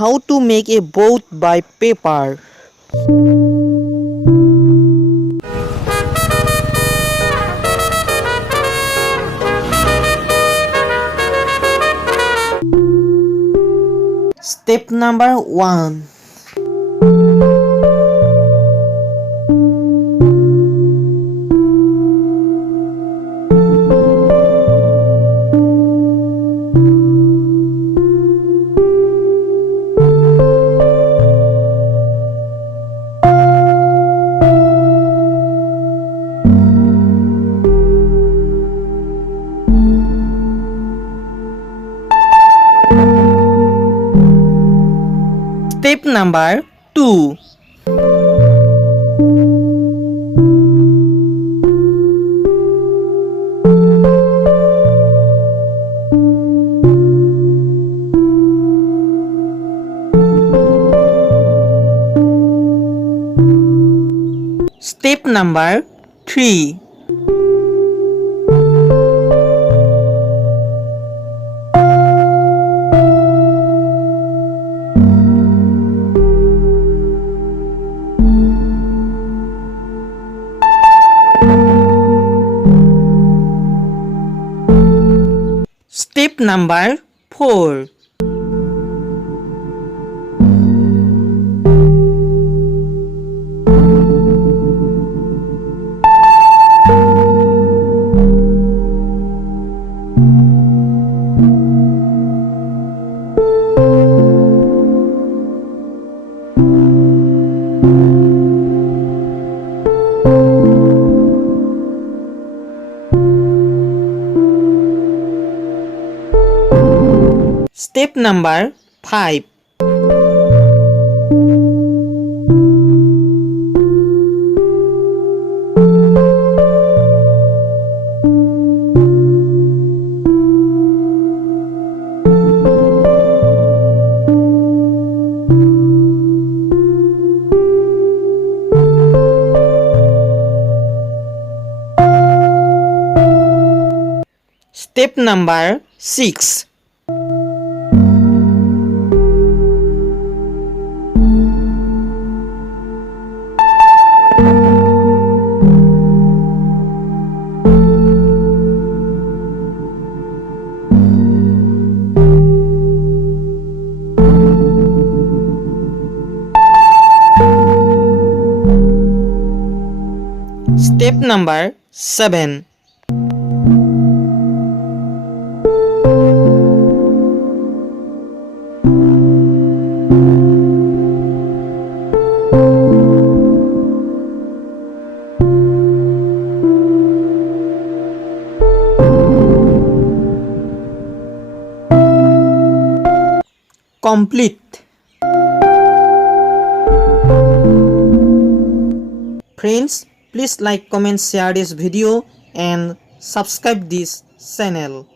How to make a boat by paper. Step number 1. Step number 2. Step number 3. Step number 4. Step number 5. Step number 6. Step number 7. Complete. Friends, please like, comment, share this video and subscribe this channel.